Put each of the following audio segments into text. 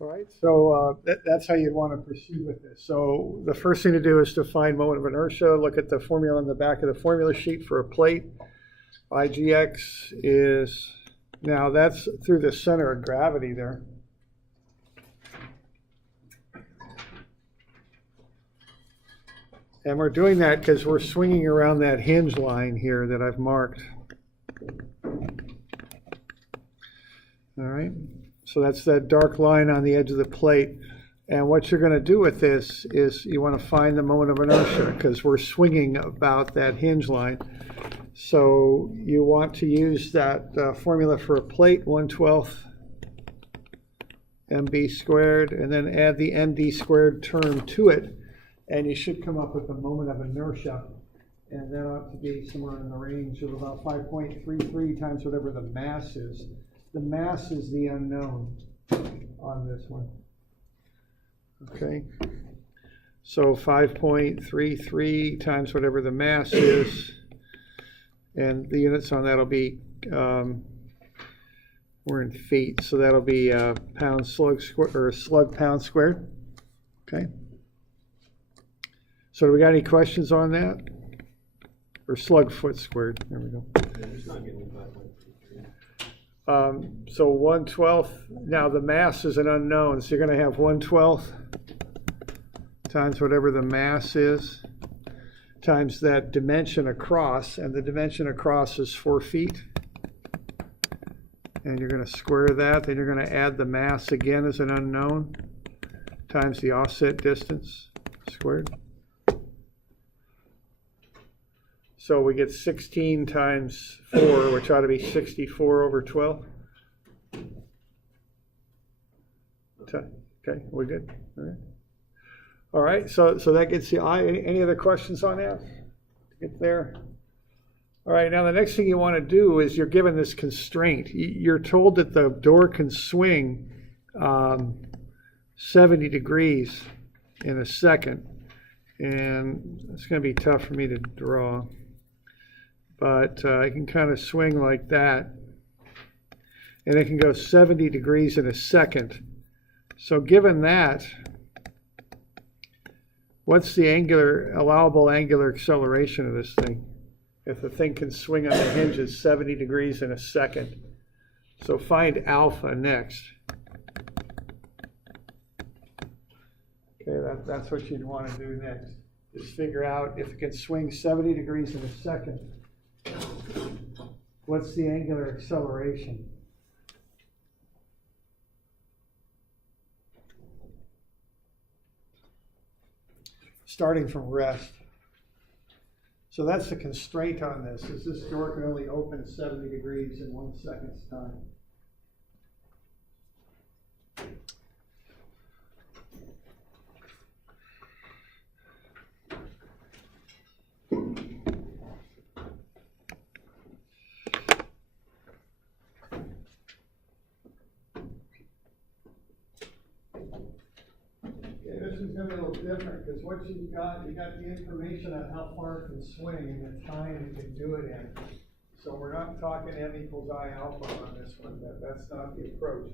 All right, so that's how you'd want to proceed with this. So the first thing to do is to find moment of inertia. Look at the formula on the back of the formula sheet for a plate. IGX is, now that's through the center of gravity there. And we're doing that because we're swinging around that hinge line here that I've marked. All right. So that's that dark line on the edge of the plate. And what you're going to do with this is you want to find the moment of inertia because we're swinging about that hinge line. So you want to use that formula for a plate, 1/12 mb squared, and then add the md squared term to it. And you should come up with the moment of inertia. And that ought to be somewhere in the range of about 5.33 times whatever the mass is. The mass is the unknown on this one. Okay. So 5.33 times whatever the mass is. And the units on that will be, we're in feet, so that'll be pound slug square, or slug pound squared. Okay. So do we got any questions on that? Or slug foot squared? There we go. So 1/12, now the mass is an unknown, so you're going to have 1/12 times whatever the mass is, times that dimension across, and the dimension across is 4 feet. And you're going to square that, then you're going to add the mass again as an unknown, times the offset distance squared. So we get 16 times 4, which ought to be 64 over 12. Okay, we're good. All right, so that gets the eye. Any other questions on that? Get there. All right, now the next thing you want to do is you're given this constraint. You're told that the door can swing 70 degrees in a second. And it's going to be tough for me to draw. But I can kind of swing like that. And it can go 70 degrees in a second. So given that, what's the allowable angular acceleration of this thing? If the thing can swing on the hinges 70 degrees in a second. So find alpha next. Okay, that's what you'd want to do next. Is figure out if it can swing 70 degrees in a second. What's the angular acceleration? Starting from rest. So that's the constraint on this, is this door can only open 70 degrees in 1 second's time. This is going to be a little different because what you got the information on how far it can swing and the time it can do it in. So we're not talking m equals I alpha on this one. That's not the approach.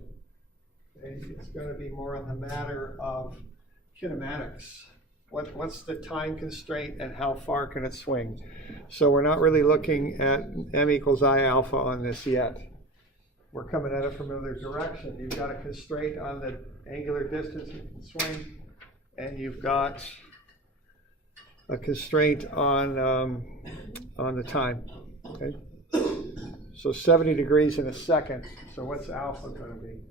Okay? It's going to be more on the matter of kinematics. What's the time constraint and how far can it swing? So we're not really looking at m equals I alpha on this yet. We're coming at it from another direction. You've got a constraint on the angular distance it can swing. And you've got a constraint on the time. Okay, so 70 degrees in a second. So what's alpha going to be?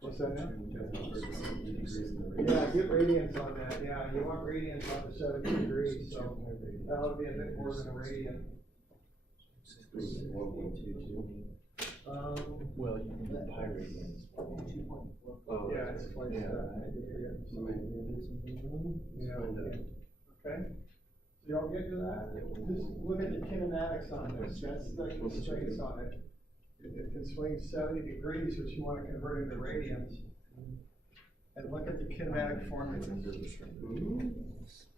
What's that now? Yeah, get radians on that. Yeah, you want radians on the 70 degrees, so that'll be a bit more than a radian. Well, you can do pi radians. Yeah, it's twice that. Yeah. Okay. So y'all get to that? Just look at the kinematics on this. That's the constraints on it. It can swing 70 degrees, which you want to convert into radians. and look at the kinematic formulas.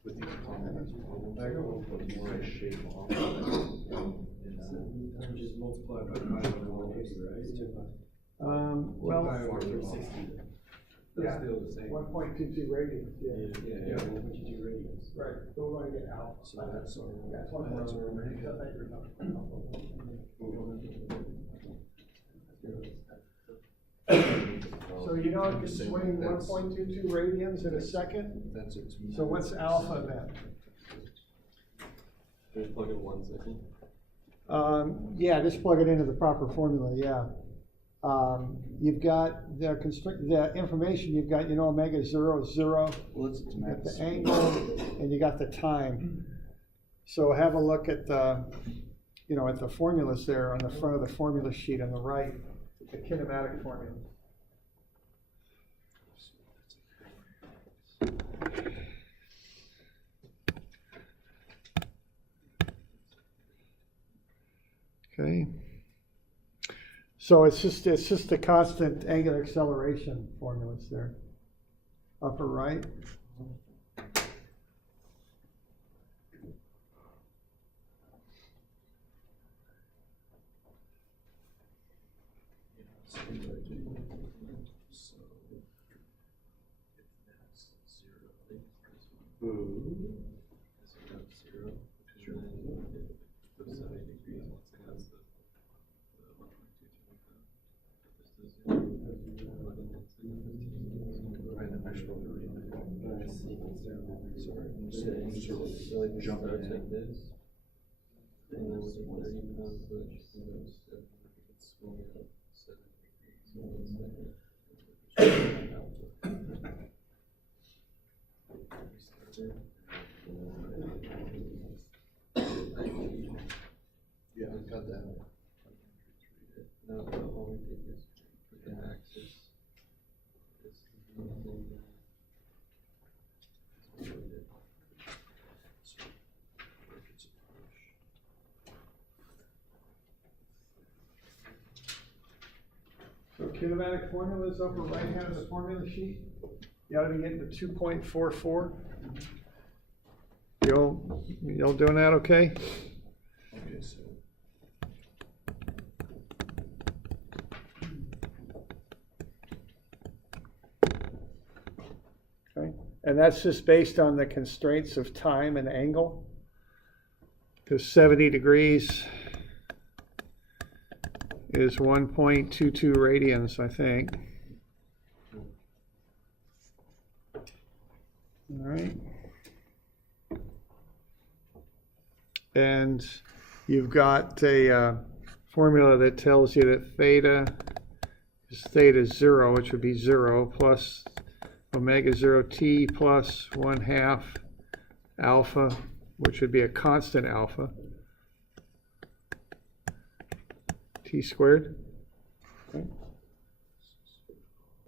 With these comments, the more I shave off. Just multiply by 5 and all these, right? Well, That's yeah, still the same. 1.22 radians, yeah. Yeah, 1.22 radians. Right, so we're going to get alpha. So that's our. That's one that's more. our I thought you were So you know it can swing 1.22 radians in a second? That's it. So what's alpha then? Just plug in 1 second. Yeah, just plug it into the proper formula, yeah. You've got the information, you've got, omega 0 is 0. Well, it's You got the angle, and you got the time. So have a look at the, at the formulas there on the front of the formula sheet on the right, the kinematic formula. Okay. So it's just the constant angular acceleration formulas there. Upper right. Jump Starts in. like this, and then with a 30-pound push, it goes it's swinging up 7 degrees. So Yeah, I got that. now all we did is put the axis. So kinematic formula is upper right hand of the formula sheet. You ought to be getting to 2.44. You all doing that okay? Okay, so. Okay. And that's just based on the constraints of time and angle. Because 70 degrees is 1.22 radians, I think. All right. And you've got a formula that tells you that theta is 0, which would be 0, plus omega 0 t plus 1/2 alpha, which would be a constant alpha, t squared.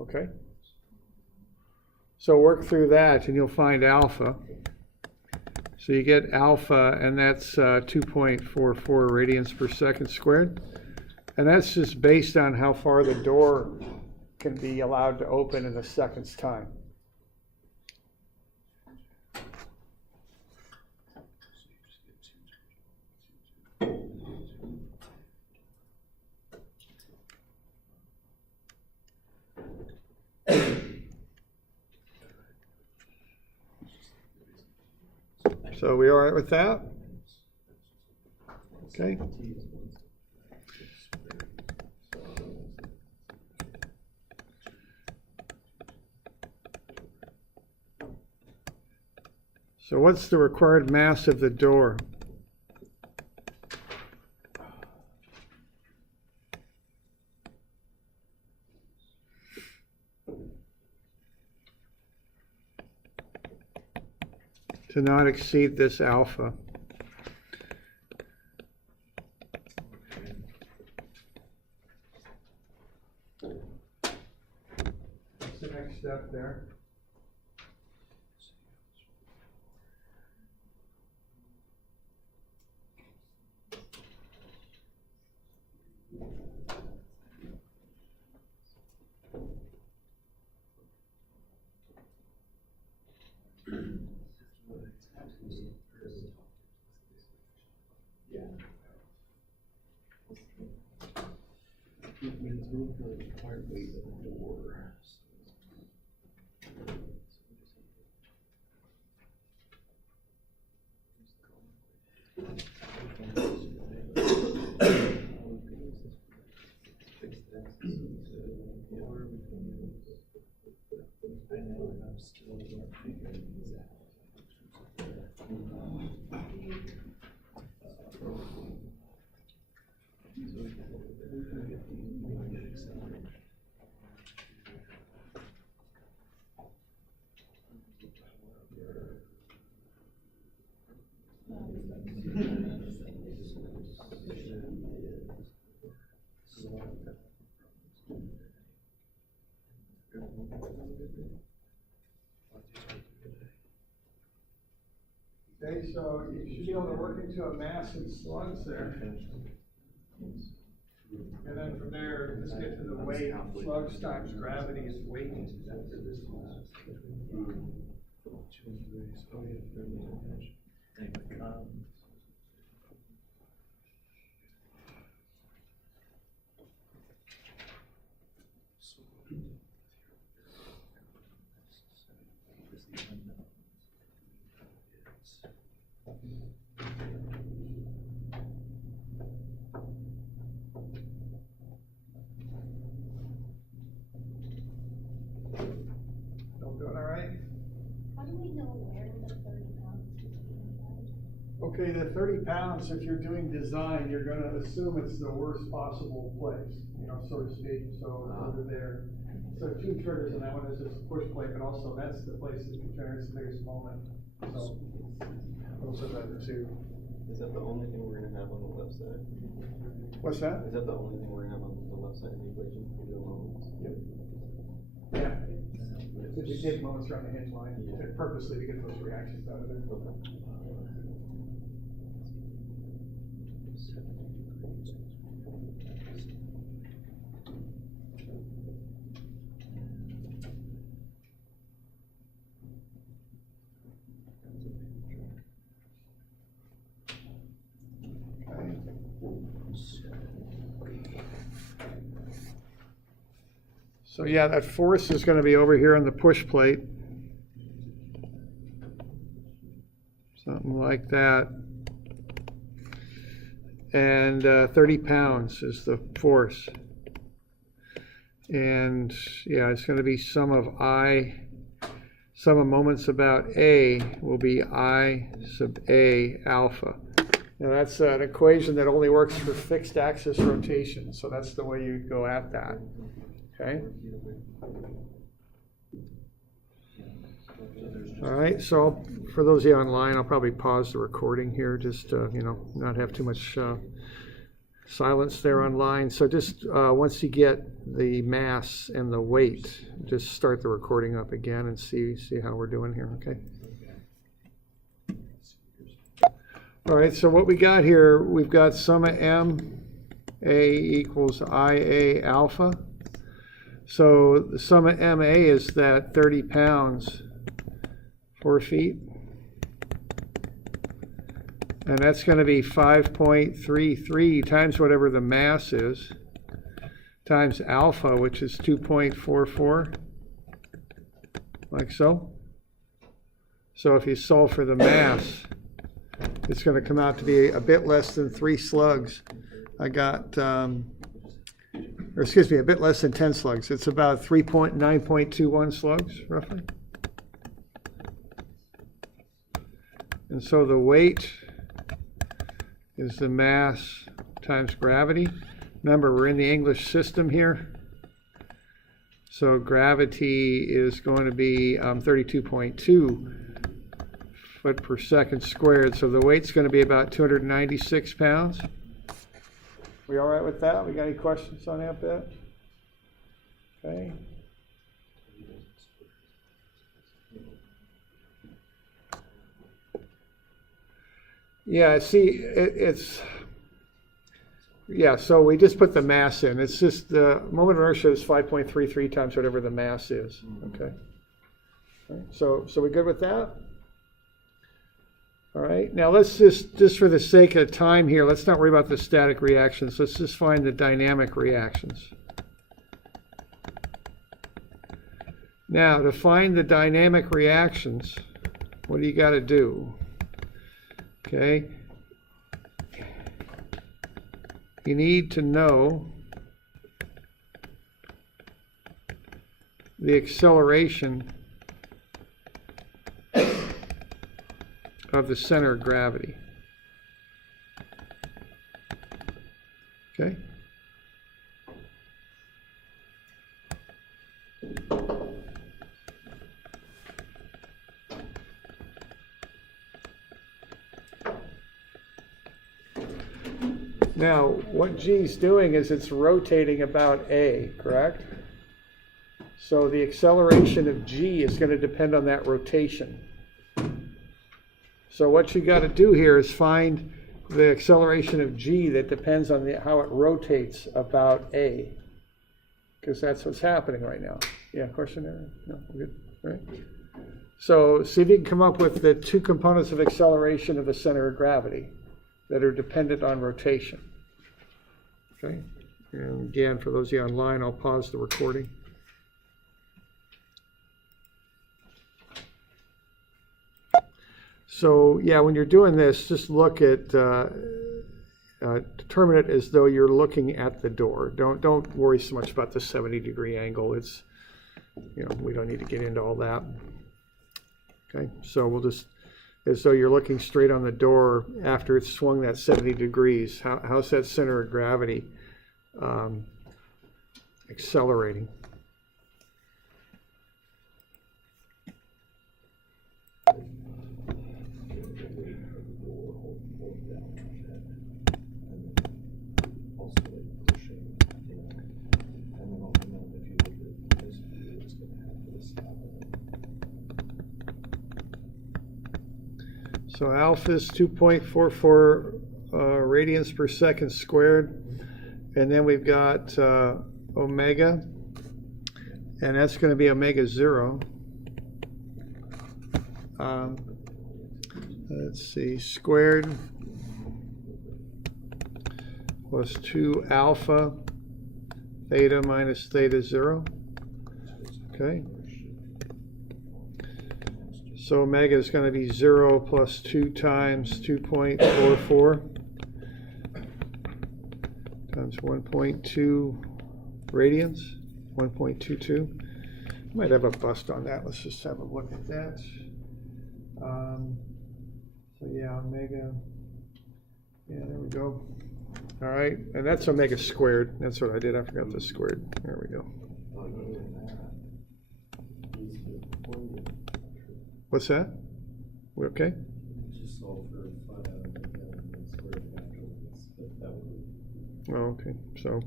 Okay. So work through that and you'll find alpha. So you get alpha, and that's 2.44 radians per second squared. And that's just based on how far the door can be allowed to open in a second's time. So we all right with that? Okay. So what's the required mass of the door? To not exceed this alpha. What's the next step there? Wait at the door. I know, I'm still figuring these out. So we can get the acceleration. Okay, so you should be able to work into a mass and slugs there. And then from there, just get to the weight. Slugs times gravity is weight. Don't do it, all right? How do we know where the 30 pounds is being applied? Okay, the 30 pounds, if you're doing design, you're gonna assume it's the worst possible place, you know, so to speak, so over there. So two triggers, and that one is just a push plate, but also that's the place that generates the biggest moment. So those are the two. Is that the only thing we're gonna have on the left side? What's that? Is that the only thing we're gonna have on the left side of the equation for the moments? Yeah. If you take moments around the hinge line, purposely to get those reactions out of there. So yeah, that force is going to be over here on the push plate. Something like that. And 30 pounds is the force. And yeah, it's going to be sum of moments about A will be I sub A alpha. Now that's an equation that only works for fixed axis rotation. So that's the way you go at that. Okay. All right, so for those of you online, I'll probably pause the recording here, just not have too much silence there online. So just once you get the mass and the weight, just start the recording up again and see how we're doing here. Okay. All right, so what we got here, we've got sum of M A equals IA alpha. So the sum of MA is that 30 pounds, 4 feet. And that's going to be 5.33 times whatever the mass is, times alpha, which is 2.44, like so. So if you solve for the mass, it's going to come out to be a bit less than 3 slugs. I got... or excuse me, a bit less than 10 slugs. It's about 9.21 slugs, roughly. And so the weight is the mass times gravity. Remember, we're in the English system here. So gravity is going to be 32.2 foot per second squared. So the weight's going to be about 296 pounds. We all right with that? We got any questions on that bit? Okay. Yeah, see, so we just put the mass in. It's just the moment of inertia is 5.33 times whatever the mass is. Okay. All right. So we good with that? All right, now let's just for the sake of time here, let's not worry about the static reactions. Let's just find the dynamic reactions. Now, to find the dynamic reactions, what do you got to do? Okay. You need to know the acceleration of the center of gravity. Okay? Now, what G's doing is it's rotating about A, correct? So the acceleration of G is going to depend on that rotation. So what you got to do here is find the acceleration of G that depends on how it rotates about A. Because that's what's happening right now. Yeah, question there? No, we're good, right? So see if you can come up with the two components of acceleration of the center of gravity that are dependent on rotation. Okay, and again, for those of you online, I'll pause the recording. So yeah, when you're doing this, just look at, determine it as though you're looking at the door. Don't worry so much about the 70-degree angle. It's, we don't need to get into all that. Okay, so we'll just, as though you're looking straight on the door after it's swung that 70 degrees. How's that center of gravity accelerating? So alpha is 2.44 radians per second squared. And then we've got omega, and that's going to be omega 0. Let's see, squared plus 2 alpha theta minus theta 0. Okay. So omega is going to be 0 plus 2 times 2.44 times 1.2 radians, 1.22. Might have a bust on that. Let's just have a look at that. So yeah, omega. Yeah, there we go. All right, and that's omega squared. That's what I did. I forgot the squared. There we go. What's that? We okay? Just solve for 5 out of the square afterwards, but that would. Oh, okay. So,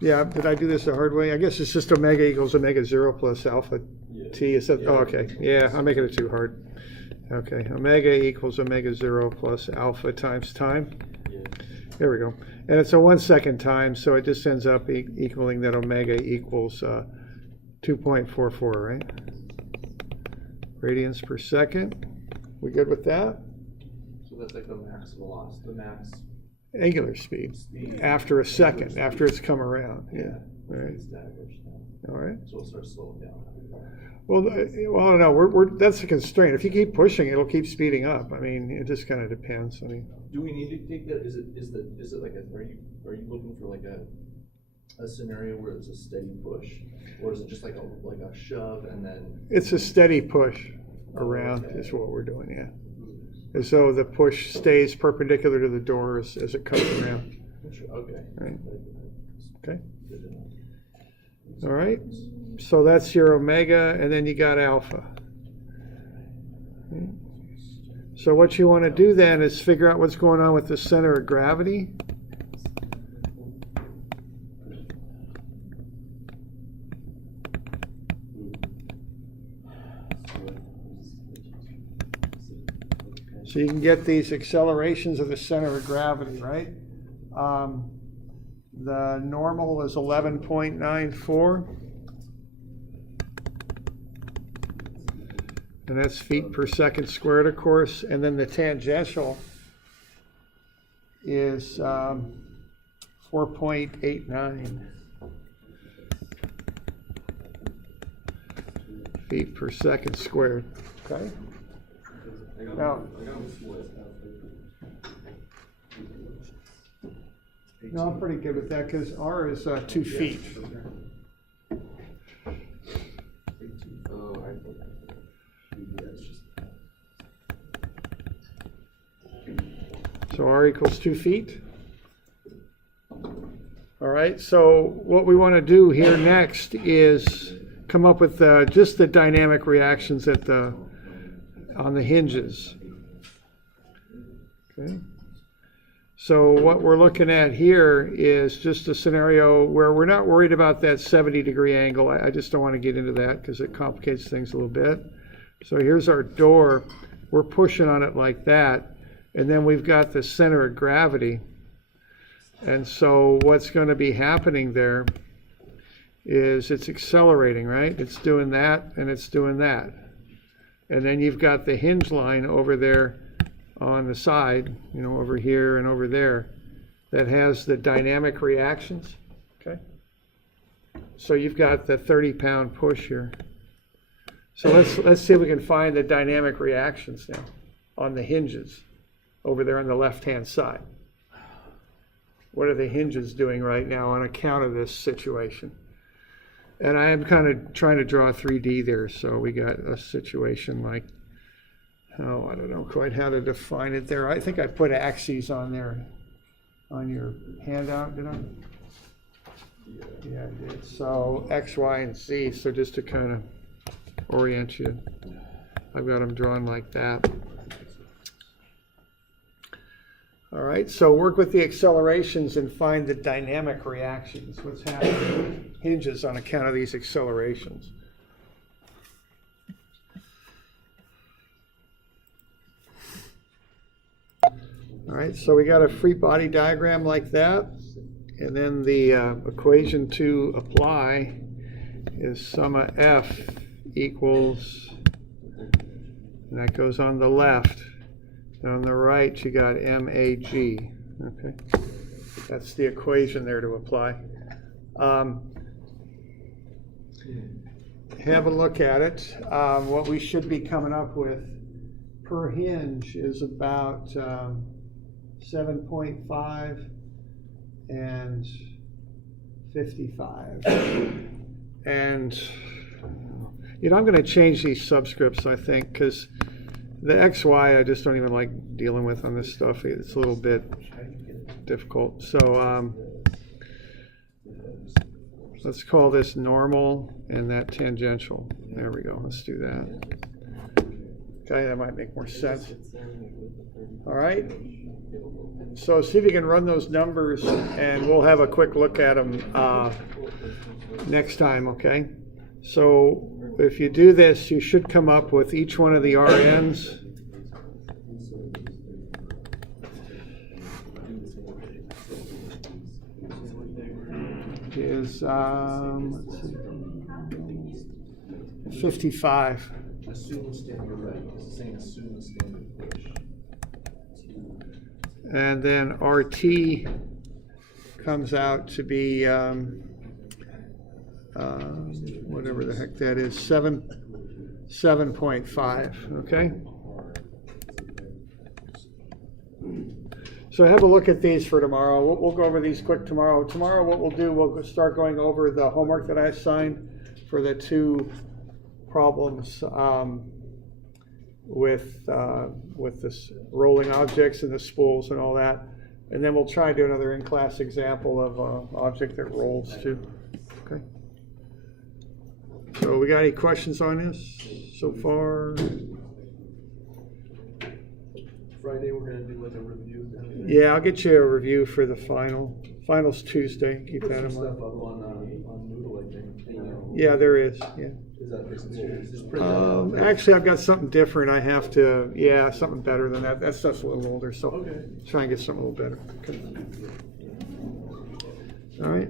yeah, did I do this the hard way? I guess it's just omega equals omega 0 plus alpha t. Is that? Yeah. Oh, okay. Yeah, I'm making it too hard. Okay, omega equals omega 0 plus alpha times time. Yeah. There we go. And it's a 1 second time, so it just ends up equaling that omega equals 2.44, right? Radians per second. We good with that? So that's like the max velocity, the max Angular speed after a second, after it's come around. Yeah. All right. All right. So it'll start slowing down. Well, I don't know. That's a constraint. If you keep pushing, it'll keep speeding up. I mean, it just kind of depends. I mean, do we need to take that? Is it like are you looking for like a scenario where it's a steady push, or is it just like a shove and then? It's a steady push around is what we're doing. Yeah. As though the push stays perpendicular to the door as it comes around. Okay. Right. Okay. All right. So that's your omega, and then you got alpha. Okay. So what you want to do then is figure out what's going on with the center of gravity. So you can get these accelerations of the center of gravity, right? The normal is 11.94. And that's feet per second squared, of course. And then the tangential is 4.89. feet per second squared, okay? Now, no, I'm pretty good with that, because R is 2 feet. Oh, I thought. So R equals 2 feet. All right, so what we want to do here next is come up with just the dynamic reactions on the hinges. Okay. So what we're looking at here is just a scenario where we're not worried about that 70-degree angle. I just don't want to get into that because it complicates things a little bit. So here's our door. We're pushing on it like that. And then we've got the center of gravity. And so what's going to be happening there is it's accelerating, right? It's doing that and it's doing that. And then you've got the hinge line over there on the side, you know, over here and over there, that has the dynamic reactions, okay? So you've got the 30-pound push here. So let's see if we can find the dynamic reactions now on the hinges over there on the left-hand side. What are the hinges doing right now on account of this situation? And I am kind of trying to draw 3D there, so we got a situation like, oh, I don't know quite how to define it there. I think I put axes on there on your handout, did I? Yeah, I did. So X, Y, and Z, so just to kind of orient you, I've got them drawn like that. All right, so work with the accelerations and find the dynamic reactions. What's happening hinges on account of these accelerations. All right, so we got a free body diagram like that, and then the equation to apply is sum of F equals, and that goes on the left. And on the right, you got MAG, okay? That's the equation there to apply. Have a look at it. What we should be coming up with per hinge is about 7.5 and 55. And, you know, I'm going to change these subscripts, I think, because the XY I just don't even like dealing with on this stuff. It's a little bit difficult. So let's call this normal and that tangential. There we go. Let's do that. Okay, that might make more sense. All right. So see if you can run those numbers, and we'll have a quick look at them next time, okay? So if you do this, you should come up with each one of the RNs. Is, let's see, 55. Assume standard, right? It's saying assume the standard push. And then RT comes out to be whatever the heck that is, 7.5, okay? So have a look at these for tomorrow. We'll go over these quick tomorrow. Tomorrow what we'll do, we'll start going over the homework that I assigned for the 2 problems with this rolling objects and the spools and all that. And then we'll try to do another in-class example of an object that rolls too. Okay. So we got any questions on this so far? Friday we're gonna do like a review. Yeah, I'll get you a review for the final. Final's Tuesday. Keep that in Stuff mind. up on Moodle, I think. Yeah, there is. Yeah. Is that just print that out? Actually, I've got something different. I have to. Yeah, something better than that. That stuff's a little older, so Okay. try and get something a little better. Okay. All right.